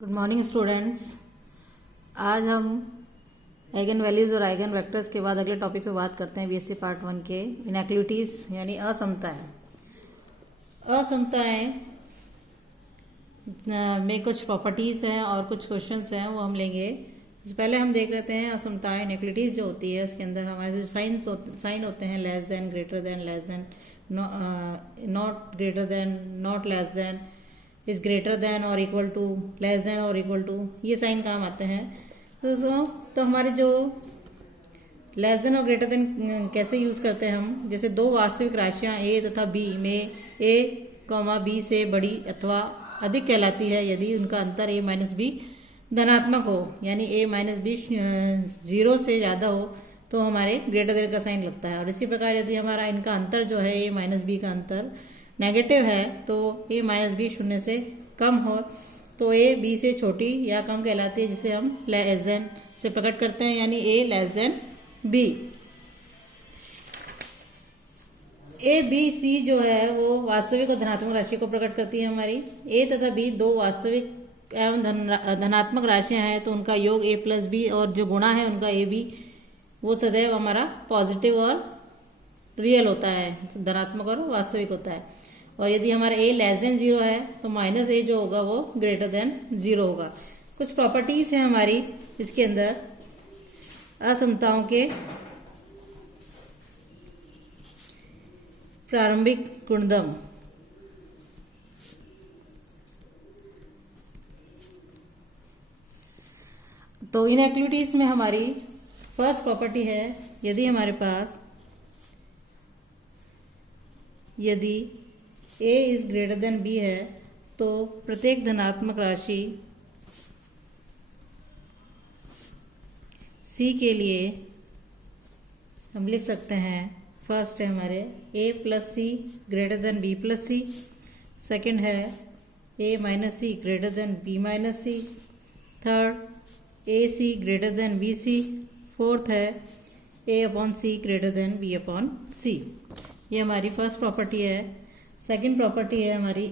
Good morning students. आज हम eigen values और आइगन वेक्टर्स के बाद अगले टॉपिक पे बात करते हैं बीएससी पार्ट 1 के इनइक्वालिटीज यानी असमताएं। असमताएं में कुछ प्रॉपर्टीज हैं और कुछ क्वेश्चंस हैं, वो हम लेंगे। इससे पहले हम देख लेते हैं असमताएं इनइक्वालिटीज जो होती है उसके अंदर हमारे साइन होते हैं less than, greater than, less than, not greater than, not less than, is greater then और इक्वल टू, लेस देन और इक्वल टू, ये साइन काम आते हैं। तो हमारे जो लेस देन और ग्रेटर देन कैसे यूज करते हैं हम, जैसे दो वास्तविक राशियां ए तथा बी में ए कॉमा बी से बड़ी अथवा अधिक कहलाती है यदि उनका अंतर ए माइनस बी धनात्मक हो, यानी ए माइनस बी 0 से ज्यादा हो तो हमारे ग्रेटर देन का साइन लगता है। और इसी प्रकार यदि हमारा इनका अंतर जो है ए माइनस बी का अंतर नेगेटिव है तो ए माइनस बी 0 से कम हो तो ए बी से छोटी या कम कहलाती है, जिसे हम लेस देन से प्रकट करते हैं, यानी A less than B. A B C जो है वो वास्तविक और धनात्मक राशि को प्रकट करती है हमारी। ए तथा बी दो वास्तविक एवं धनात्मक राशियां हैं तो उनका योग ए प्लस बी और जो गुणा है उनका ए बी वो सदैव हमारा पॉजिटिव और रियल होता है, धनात्मक और वास्तविक होता है। और यदि हमारा ए लेस देन 0 है तो माइनस ए जो होगा वो ग्रेटर देन 0 होगा। कुछ प्रॉपर्टीज हैं हमारी इसके अंदर असमताओं के प्रारंभिक गुणधर्म। तो इनइक्वालिटीज में हमारी फर्स्ट प्रॉपर्टी है, यदि हमारे पास यदि a is greater than b है तो प्रत्येक धनात्मक राशि c के लिए हम लिख सकते हैं, फर्स्ट है हमारे a plus C greater than b plus C, second है a minus C greater than b minus C, third a C greater than b C, fourth है a upon C greater than b upon C. ये हमारी first property है। Second property है हमारी,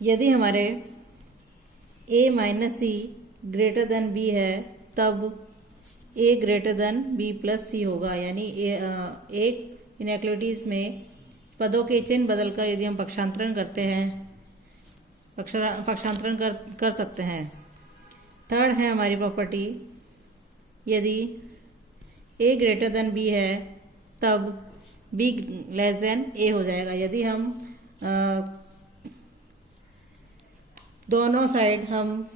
यदि हमारे a minus C greater than b है तब a greater than b plus C होगा, यानी एक इनइक्वालिटीज में पदों के चिन्ह बदलकर यदि हम पक्षांतरण करते हैं पक्षांतरण कर सकते हैं। थर्ड है हमारी प्रॉपर्टी, यदि a ग्रेटर देन b है तब b लेस देन a हो जाएगा। यदि हम दोनों साइड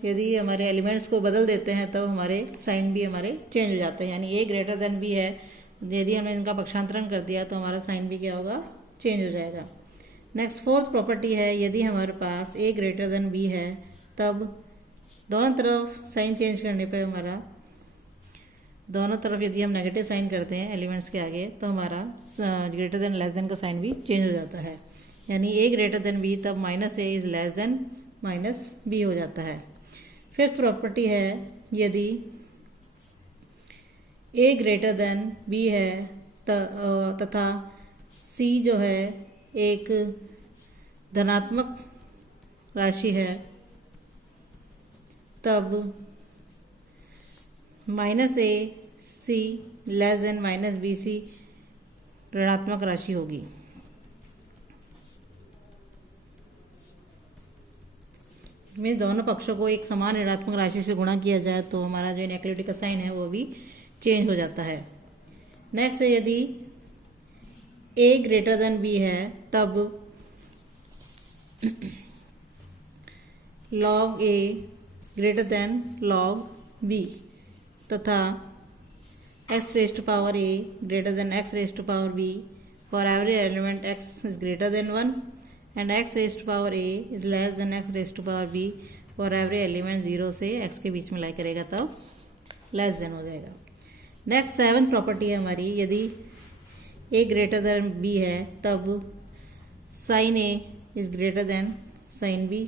यदि हमारे एलिमेंट्स को बदल देते हैं तो हमारे साइन भी हमारे चेंज हो जाते हैं, यानी a ग्रेटर देन b है, यदि हमने इनका पक्षांतरण कर दिया तो हमारा साइन भी क्या होगा, चेंज हो जाएगा। नेक्स्ट फोर्थ प्रॉपर्टी है, यदि हमारे पास a ग्रेटर देन b है तब दोनों तरफ साइन चेंज करने पर हमारा दोनों तरफ यदि हम नेगेटिव साइन करते हैं एलिमेंट्स के आगे तो हमारा ग्रेटर देन लेस देन का साइन भी चेंज हो जाता है, यानी a ग्रेटर देन b तब minus a is less than minus b हो जाता है। फिफ्थ प्रॉपर्टी है, यदि a ग्रेटर देन b है तथा c जो है एक धनात्मक राशि है तब minus A C less than minus B C ऋणात्मक राशि होगी। में दोनों पक्षों को एक समान ऋणात्मक राशि से गुणा किया जाए तो हमारा जो इनइक्वालिटी का साइन है वो भी चेंज हो जाता है। नेक्स्ट है, यदि a ग्रेटर देन b है तब log a greater than log b तथा x raise to power a greater than x raise to power b for every element x is greater than 1 and x raise to power a is less than x raise to power b for every element 0 से x के बीच में लाई करेगा तब less than हो जाएगा। Next seventh property है हमारी, यदि a ग्रेटर देन b है तब sine a is greater than sine b,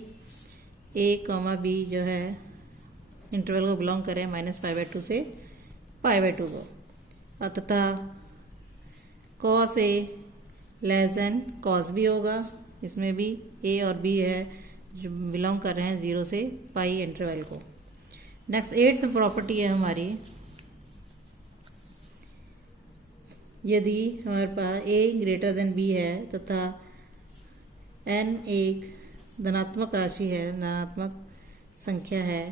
a comma b जो है इंटरवल को बिलोंग करें -π/2 से π/2 को, तथा cos a less than cos b होगा, इसमें भी a और b है जो बिलोंग कर रहे हैं 0 से पाई इंटरवल को। नेक्स्ट 8th प्रॉपर्टी है हमारी, यदि हमारे पास a ग्रेटर देन b है तथा n एक धनात्मक राशि है, धनात्मक संख्या है,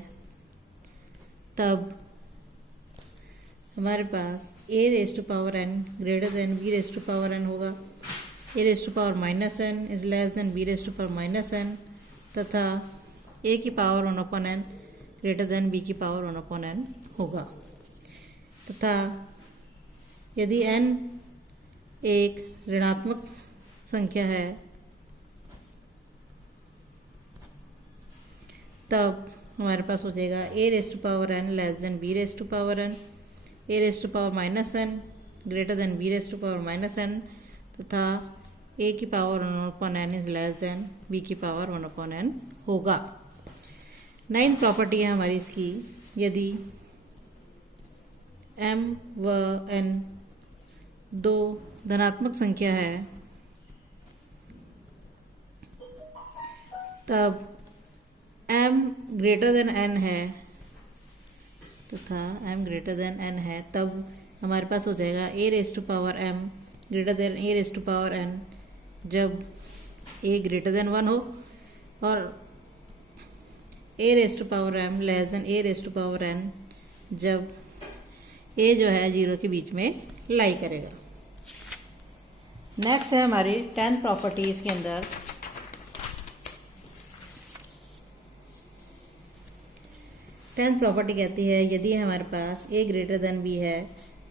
तब हमारे पास a raise to power n greater than b raise to power n होगा। a raise to power minus n is less than b raise to power minus n तथा a की power 1/n greater than b की power 1/n होगा। तथा यदि n एक ऋणात्मक संख्या है तब हमारे पास हो जाएगा a raise to power n less than b raise to power n, a raise to power minus n greater than b raise to power minus n तथा a की power 1/n is less than b की power 1/n होगा। 9th property है हमारी इसकी, यदि m व n दो धनात्मक संख्या है तब m ग्रेटर देन n है तथा m ग्रेटर देन n है, तब हमारे पास हो जाएगा a raise to power m greater than a raise to power n जब a ग्रेटर देन 1 हो, और a raise to power m less than a raise to power n जब a जो है 0 के बीच में लाई करेगा। नेक्स्ट है हमारी 10th प्रॉपर्टी, इसके अंदर टेंथ प्रॉपर्टी कहती है यदि हमारे पास a ग्रेटर देन b है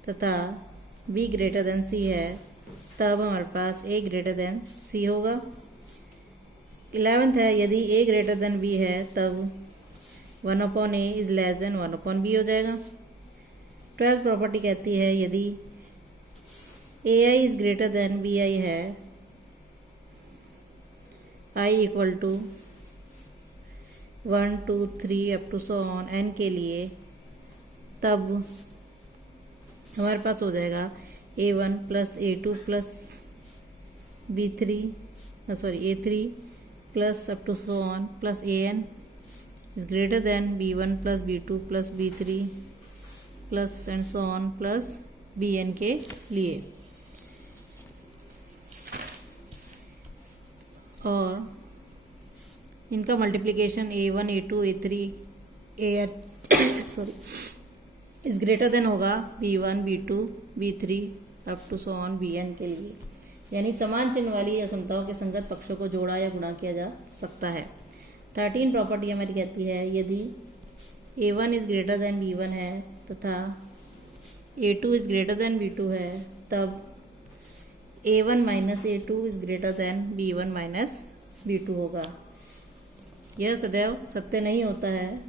तथा b ग्रेटर देन c है तब हमारे पास a ग्रेटर देन c होगा। 11th है यदि a ग्रेटर देन b है तब 1/a is less then 1/b हो जाएगा। 12th प्रॉपर्टी कहती है यदि ai is greater than bi है, i equal to 1 2 3 up to so on n के लिए, तब हमारे पास हो जाएगा a1 plus a2 plus b3 a3 plus up to so on plus an is greater than b1 plus b2 plus b3 plus and so on plus bn के लिए। और इनका multiplication a1 a2 a3 an is greater than होगा b1 b2 b3 up to so on bn के लिए, यानी समान चिन्ह वाली असमताओं के संगत पक्षों को जोड़ा या गुणा किया जा सकता है। 13 प्रॉपर्टी हमारी कहती है यदि a1 is greater than b1 है तथा a2 is greater then b2 है तब a1 minus a2 is greater than b1 minus b2 होगा। यह सदैव सत्य नहीं होता है,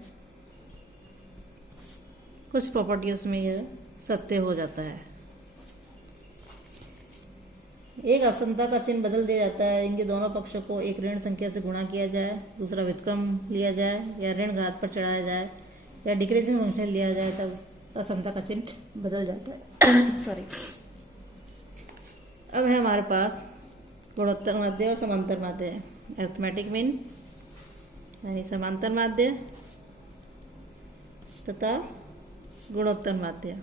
कुछ प्रॉपर्टीज में यह सत्य हो जाता है। एक असमता का चिन्ह बदल दिया जाता है, इनके दोनों पक्षों को एक ऋण संख्या से गुणा किया जाए, दूसरा व्युत्क्रम लिया जाए या ऋण घात पर चढ़ाया जाए या डिक्रीजिंग फंक्शन लिया जाए, तब असमता का चिन्ह बदल जाता है। सॉरी। अब है हमारे पास गुणोत्तर माध्य और समांतर माध्य, अरिथमेटिक मीन यानी समांतर माध्य तथा गुणोत्तर माध्य।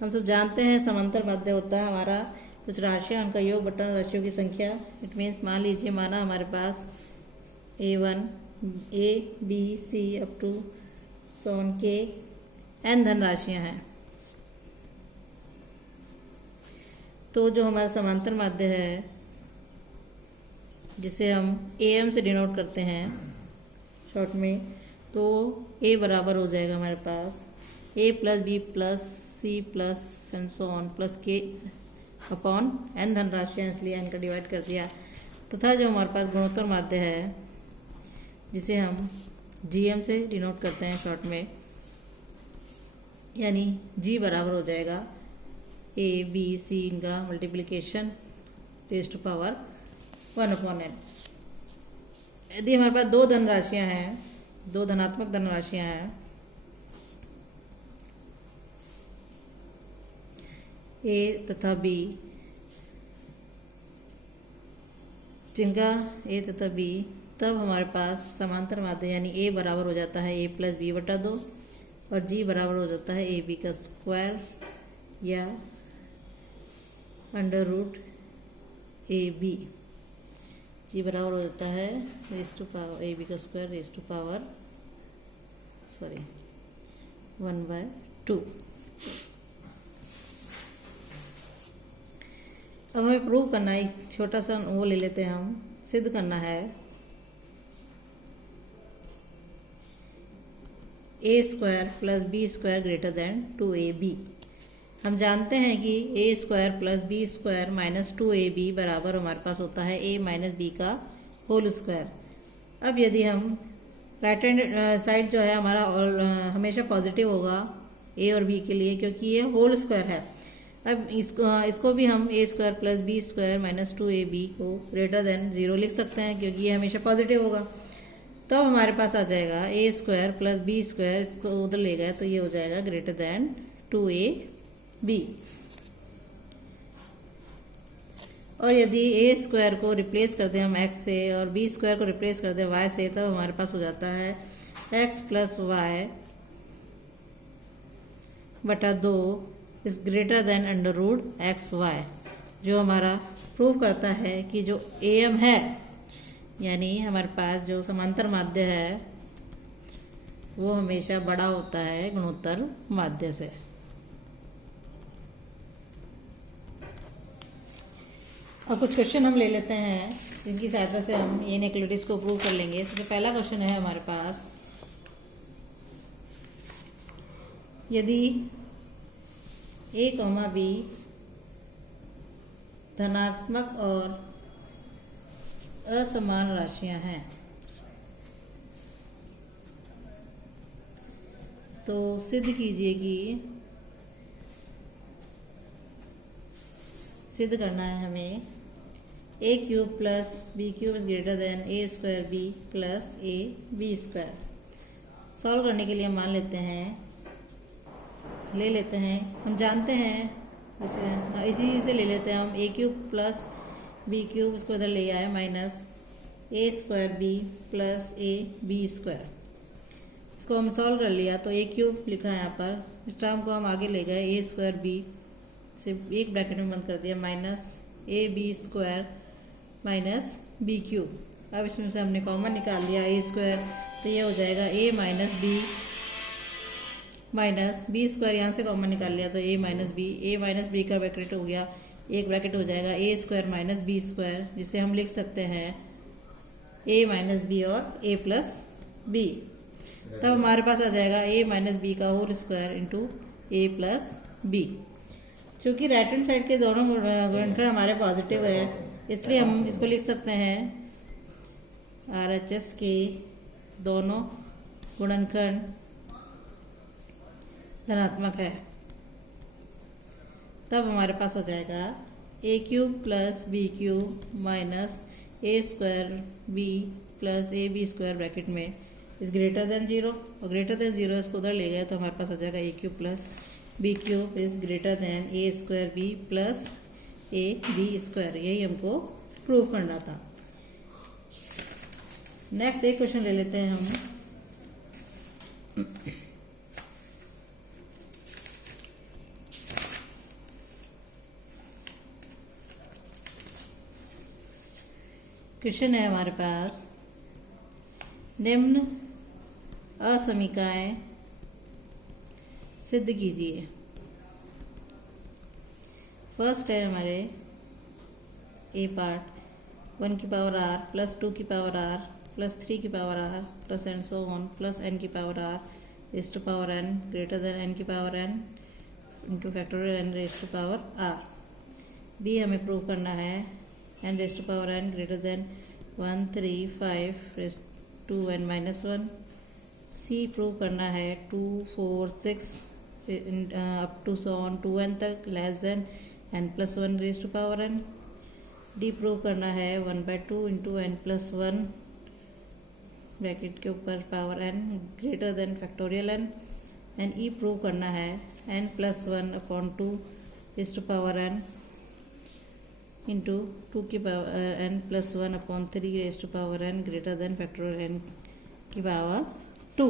हम सब जानते हैं समांतर माध्य होता है हमारा कुछ राशियाँ उनका योग बटा राशियों की संख्या। इट मीन्स मान लीजिए माना हमारे पास a1 a b c up to सोन के n धन राशियाँ हैं, तो जो हमारा समांतर माध्य है जिसे हम am से डिनोट करते हैं शॉर्ट में, तो a बराबर हो जाएगा हमारे पास a plus B plus C plus and so on plus K upon n धन राशियाँ, इसलिए n का डिवाइड कर दिया। तथा जो हमारे पास गुणोत्तर माध्य है जिसे हम gm से डिनोट करते हैं शॉर्ट में, यानी g बराबर हो जाएगा a b c इनका multiplication raise to power 1/n। यदि हमारे पास दो धन राशियाँ हैं, दो धनात्मक धन राशियाँ हैं, a तथा b, जिनका ए तथा बी, तब हमारे पास समांतर माध्य यानी ए बराबर हो जाता है ए प्लस बी बटा 2 और जी बराबर हो जाता है ए बी का स्क्वायर या under root A B. G बराबर हो जाता है raise to power A B का स्क्वायर रेज टू पावर 1/2। अब हमें प्रूव करना है, एक छोटा सा वो ले लेते हैं, हम सिद्ध करना है A square plus B square greater than 2ab। हम जानते हैं कि A square plus B square minus 2ab बराबर हमारे पास होता है ए माइनस बी का होल स्क्वायर। अब यदि हम राइट हैंड साइड जो है हमारा हमेशा पॉजिटिव होगा ए और बी के लिए, क्योंकि ये होल स्क्वायर है। अब इसको भी हम A square plus B square minus 2ab को ग्रेटर देन 0 लिख सकते हैं, क्योंकि ये हमेशा पॉजिटिव होगा। तो हमारे पास आ जाएगा ए स्क्वायर प्लस बी स्क्वायर, इसको उधर ले गए तो ये हो जाएगा ग्रेटर देन 2ab। और यदि ए स्क्वायर को रिप्लेस कर दें हम एक्स से और बी स्क्वायर को रिप्लेस कर दें वाई से, तब हमारे पास हो जाता है एक्स प्लस वाई बटा 2 is greater than under root x y, जो हमारा प्रूव करता है कि जो एम है यानी हमारे पास जो समांतर माध्य है वो हमेशा बड़ा होता है गुणोत्तर माध्य से। और कुछ क्वेश्चन हम ले लेते हैं जिनकी सहायता से हम ये इनइक्वालिटीज को प्रूव कर लेंगे। सबसे पहला क्वेश्चन है हमारे पास, यदि ए कॉमा बी धनात्मक और असमान राशियां हैं तो सिद्ध कीजिए कि सिद्ध करना है हमें A cube plus B cube is greater than A square B plus A B square. Solve करने के लिए हम मान लेते हैं हम जानते हैं जैसे इसी से ले लेते हैं हम A cube plus B cube, इसको इधर ले आए minus A square B plus A B square. इसको हम सॉल्व कर लिया तो ए क्यूब लिखा है यहाँ पर, इस टर्म को हम आगे ले गए ए स्क्वायर बी से एक ब्रैकेट में बंद कर दिया minus A B square minus B cube. अब इसमें से हमने कॉमन निकाल लिया ए स्क्वायर, तो ये हो जाएगा ए माइनस बी स्क्वायर, यहाँ से कॉमन निकाल लिया तो ए माइनस बी का ब्रैकेट हो गया, एक ब्रैकेट हो जाएगा ए स्क्वायर माइनस बी स्क्वायर, जिसे हम लिख सकते हैं ए माइनस बी और ए प्लस बी। तब हमारे पास आ जाएगा ए माइनस बी का होल स्क्वायर इंटू ए प्लस बी। चूंकि राइट हैंड साइड के दोनों गुणनखंड हमारे पॉजिटिव है, इसलिए हम इसको लिख सकते हैं RHS के दोनों गुणनखंड धनात्मक है। तब हमारे पास हो जाएगा A cube plus B cube minus A square B plus A B square bracket में इज ग्रेटर देन 0, और ग्रेटर देन 0 इसको उधर ले गए तो हमारे पास आ जाएगा A cube plus B cube is greater than A square B plus A B square. यही हमको प्रूव करना था। नेक्स्ट एक क्वेश्चन ले लेते हैं हम, क्वेश्चन है हमारे पास, निम्न असमीकाएं सिद्ध कीजिए। फर्स्ट है हमारे ए पार्ट 1 की पावर r प्लस 2 की पावर r प्लस 3 की power r plus and so on plus n की power r raise to power n greater than n की power n into factorial n raise to power r। B हमें prove करना है n raise to power n greater than 1 3 5 raise to n minus 1। C prove करना है 2 4 6 up to so on 2n तक less than n plus 1 raise to power n। D prove करना है 1/2 into n plus 1 bracket के ऊपर power n greater than factorial n। And ई prove करना है n plus 1 upon 2 raise to power n into two की power N plus one upon three raise to power N greater than factorial N की power 2।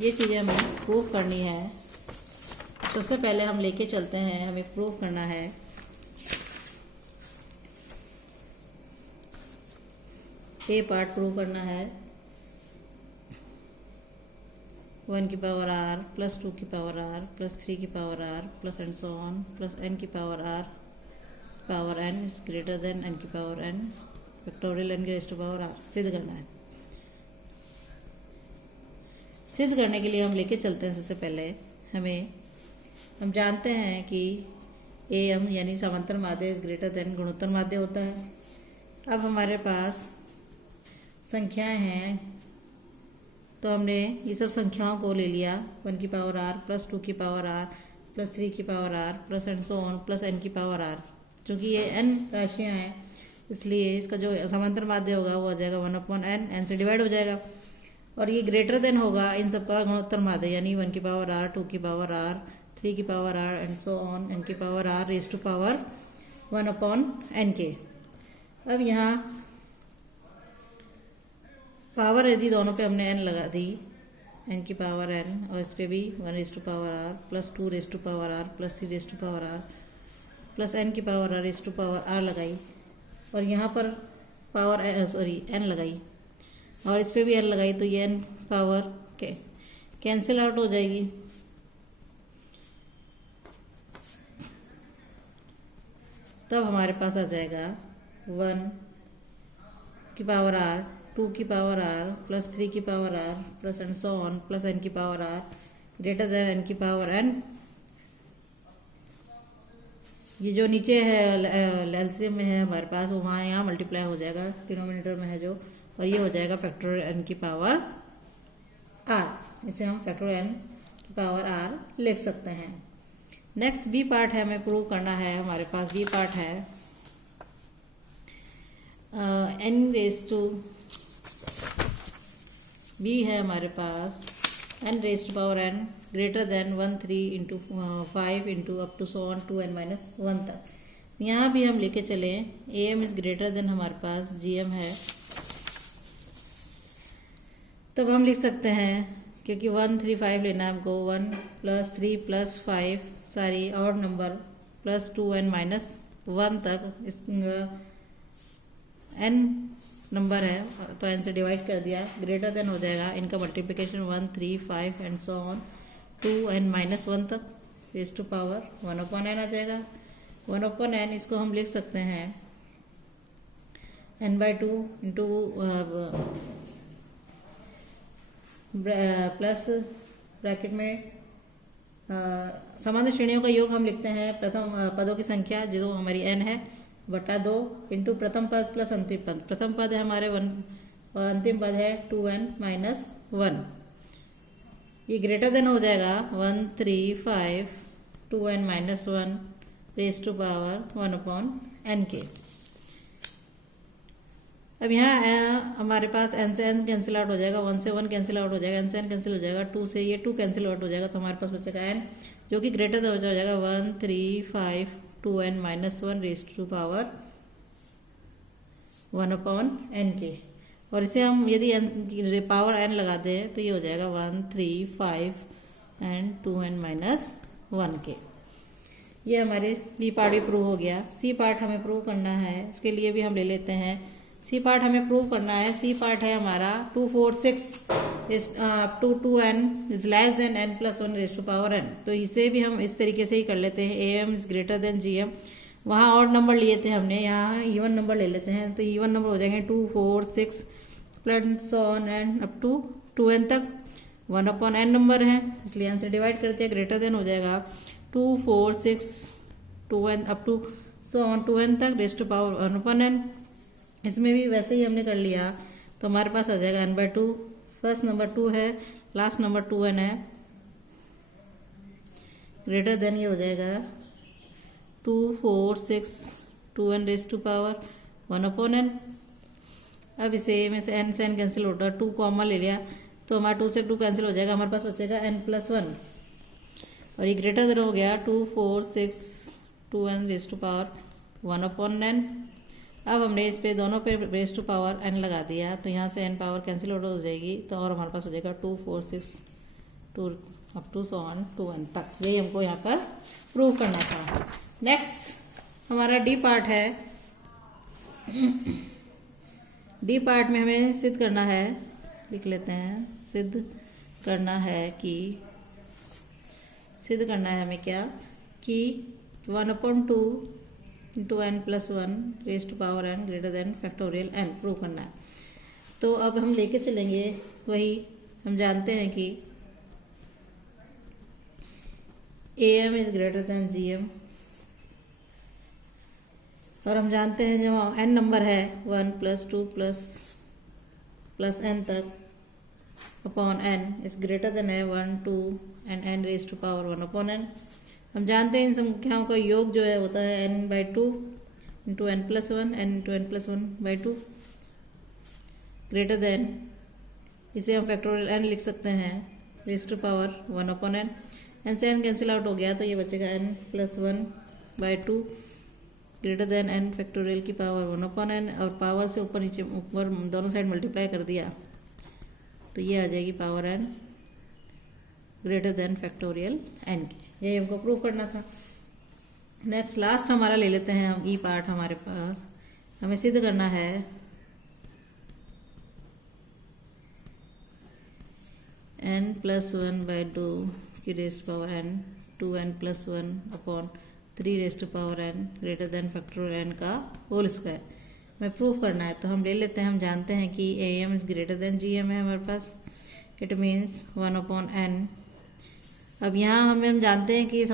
ये चीज़ें हमें prove करनी है। सबसे पहले हम लेके चलते हैं, हमें प्रूव करना है ए पार्ट प्रूव करना है 1 की पावर आर प्लस 2 की पावर आर प्लस 3 की power R plus and so on plus N की power R power N is greater than N की power N factorial N raise to power R सिद्ध करना है। सिद्ध करने के लिए हम लेके चलते हैं, सबसे पहले हम जानते हैं कि एम यानी समांतर माध्य इज ग्रेटर देन गुणोत्तर माध्य होता है। अब हमारे पास संख्याएं हैं, तो हमने ये सब संख्याओं को ले लिया 1 की पावर आर प्लस 2 की पावर आर प्लस 3 की power R plus and so on plus N की पावर आर। चूँकि ये एन राशियाँ हैं, इसलिए इसका जो समांतर माध्य होगा वो आ जाएगा 1/n, एन से डिवाइड हो जाएगा। और ये ग्रेटर देन होगा इन सबका गुणोत्तर माध्य, यानी 1 की पावर आर 2 की पावर आर 3 की power R and so on N की power R raise to power 1/n के। अब यहाँ पावर यदि दोनों पे हमने n लगा दी, n की पावर n, और इस पे भी 1 raise to power r plus 2 raise to power r plus 3 raise to power r plus n की power r raise to power r लगाई, और यहाँ पर पावर n लगाई, और इस पे भी n लगाई, तो ये n पावर कैंसिल आउट हो जाएगी। तब हमारे पास आ जाएगा 1 की पावर r 2 की पावर r प्लस 3 की power r plus and so on plus n की power r greater than n की पावर n। ये जो नीचे है एलसीएम में है हमारे पास, वो वहाँ यहाँ मल्टीप्लाई हो जाएगा, डिनोमिनेटर में है जो, और ये हो जाएगा फैक्टोरियल n की पावर r। इसे हम फैक्टोरियल n की पावर r लिख सकते हैं। नेक्स्ट बी पार्ट है, हमें प्रूव करना है। हमारे पास बी पार्ट है n रेज़ टू बी है हमारे पास n raise to power n greater than 1 3 into 5 into up to so on 2n minus 1 तक। यहाँ भी हम लेके चले am इज ग्रेटर देन हमारे पास gm है, तब हम लिख सकते हैं, क्योंकि 1 3 5 लेना है हमको, 1 प्लस 3 प्लस 5 सारी odd number plus 2n minus 1 तक। इस n नंबर है तो n से डिवाइड कर दिया, ग्रेटर देन हो जाएगा इनका multiplication 1 3 5 and so on 2n minus 1 तक रेज़ टू पावर 1/n आ जाएगा। 1/n इसको हम लिख सकते हैं n/2 इंटू प्लस ब्रैकेट में समांतर श्रेणियों का योग हम लिखते हैं प्रथम पदों की संख्या जो हमारी n है बटा 2 इंटू प्रथम पद प्लस अंतिम पद। प्रथम पद है हमारे 1 और अंतिम पद है 2n माइनस 1। ये ग्रेटर देन हो जाएगा 1 3 5 2n minus 1 raise to power 1/n के। अब यहाँ हमारे पास n से n कैंसिल आउट हो जाएगा, 1 से 1 कैंसिल आउट हो जाएगा, n से n कैंसिल हो जाएगा, 2 से ये 2 कैंसिल आउट हो जाएगा, तो हमारे पास बचेगा n जो कि ग्रेटर हो जाएगा 1 3 5 2n minus 1 raise to power 1/n के। और इसे हम यदि पावर n लगा दें तो ये हो जाएगा 1 3 5 एंड 2n माइनस 1 के। ये हमारे बी पार्ट भी प्रूव हो गया। सी पार्ट हमें प्रूव करना है, इसके लिए भी हम ले लेते हैं। सी पार्ट हमें प्रूव करना है। सी पार्ट है हमारा 2 4 6 up to 2n is less than n plus 1 raise to power n। तो इसे भी हम इस तरीके से ही कर लेते हैं, am is greater then gm। वहाँ ऑड नंबर लिए थे हमने, यहाँ इवन नंबर ले लेते हैं, तो इवन नंबर हो जाएंगे 2 4 6 plus on and up to 2n तक। 1/n नंबर है इसलिए n से डिवाइड करते हैं, ग्रेटर देन हो जाएगा 2 4 6 2n up to so on 2n तक रेज़ टू पावर 1/n। इसमें भी वैसे ही हमने कर लिया, तो हमारे पास आ जाएगा n/2। फर्स्ट नंबर 2 है, लास्ट नंबर 2n है, ग्रेटर देन ये हो जाएगा 2 4 6 2n rays to power 1/n। अब इसे में से n कैंसिल होगा, 2 कॉमन ले लिया तो हमारा 2 से 2 कैंसिल हो जाएगा, हमारे पास बचेगा n प्लस 1। और ये ग्रेटर देन हो गया 2 4 6 2n rays to power 1/n। अब हमने इस पे दोनों पे रेस टू पावर n लगा दिया, तो यहाँ से n पावर कैंसिल आउट हो जाएगी, तो और हमारे पास हो जाएगा 2, 4, 6 2 अप टू 2n तक। यही हमको यहाँ पर प्रूव करना था। नेक्स्ट हमारा डी पार्ट है। डी पार्ट में हमें सिद्ध करना है, लिख लेते हैं, सिद्ध करना है हमें क्या कि 1/2 into n plus 1 raise to power n greater than factorial n prove करना है। तो अब हम लेके चलेंगे वही, हम जानते हैं कि am is greater then gm, और हम जानते हैं जब n नंबर है 1 प्लस 2 प्लस n तक upon n is greater than है 1, 2 and n raise to power 1/n। हम जानते हैं इन संख्याओं का योग जो है होता है n/2 into n plus 1 n into n plus 1/2 greater than, इसे हम फैक्टोरियल n लिख सकते हैं raise to power 1/n। n से n कैंसिल आउट हो गया, तो ये बचेगा n plus 1/2 greater than n factorial की पावर 1/n, और पावर से ऊपर नीचे ऊपर दोनों साइड मल्टीप्लाई कर दिया, तो ये आ जाएगी power n greater than factorial n की। यही हमको प्रूव करना था। नेक्स्ट लास्ट हमारा ले लेते हैं हम ई पार्ट। हमारे पास हमें सिद्ध करना है n प्लस 1/2 की rest power n 2n plus 1 upon 3 rest power n greater than factorial n का होल स्क्वायर में प्रूव करना है। तो हम ले लेते हैं, हम जानते हैं कि am is greater then gm है हमारे पास, इट मीन्स 1/n। अब यहाँ हम जानते हैं कि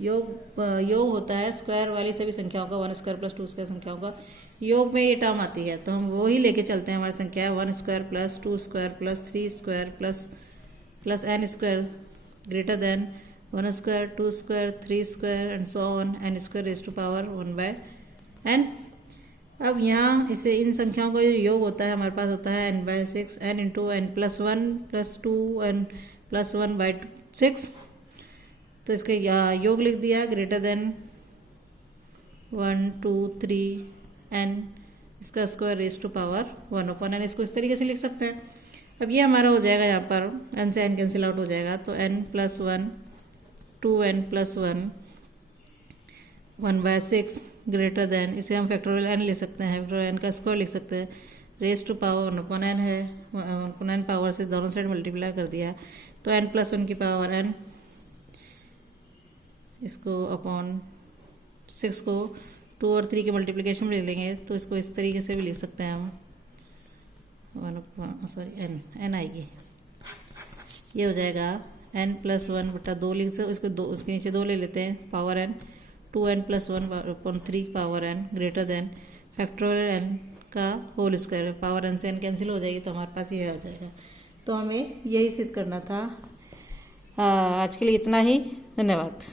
योग होता है स्क्वायर वाली सभी संख्याओं का, 1 स्क्वायर प्लस 2 स्क्वायर संख्याओं का योग में ये टर्म आती है, तो हम वो ही लेके चलते हैं। हमारी संख्या है 1 square plus 2 square plus 3 square plus n square greater than 1 square 2 square 3 square and so on n square raise to power 1/n। अब यहाँ इसे इन संख्याओं का जो योग होता है हमारे पास होता है n/6 n into n plus 1 plus 2 n plus 1/6, तो इसके योग लिख दिया ग्रेटर देन 1, 2, 3 n इसका square raise to power 1/n। इसको इस तरीके से लिख सकते हैं। अब ये हमारा हो जाएगा, यहाँ पर n से n कैंसिल आउट हो जाएगा, तो n plus 1 2n plus 1 1/6 greater than, इसे हम फैक्टोरियल n लिख सकते हैं, फैक्टोरियल n का स्क्वायर लिख सकते हैं, रेज टू पावर 1/n है, 1/n पावर से दोनों साइड मल्टीप्लाई कर दिया, तो n प्लस 1 की पावर n, इसको अपॉन 6 को 2 और 3 के मल्टीप्लिकेशन में ले लेंगे, तो इसको इस तरीके से भी लिख सकते हैं हम, n आएगी, ये हो जाएगा n प्लस 1 बटा 2 लिख सकते, इसको 2 उसके नीचे 2 ले लेते हैं, power n 2n plus 1 upon 3 power n greater than factorial n का होल स्क्वायर, पावर n से n कैंसिल हो जाएगी, तो हमारे पास ये आ जाएगा। तो हमें यही सिद्ध करना था। आज के लिए इतना ही, धन्यवाद।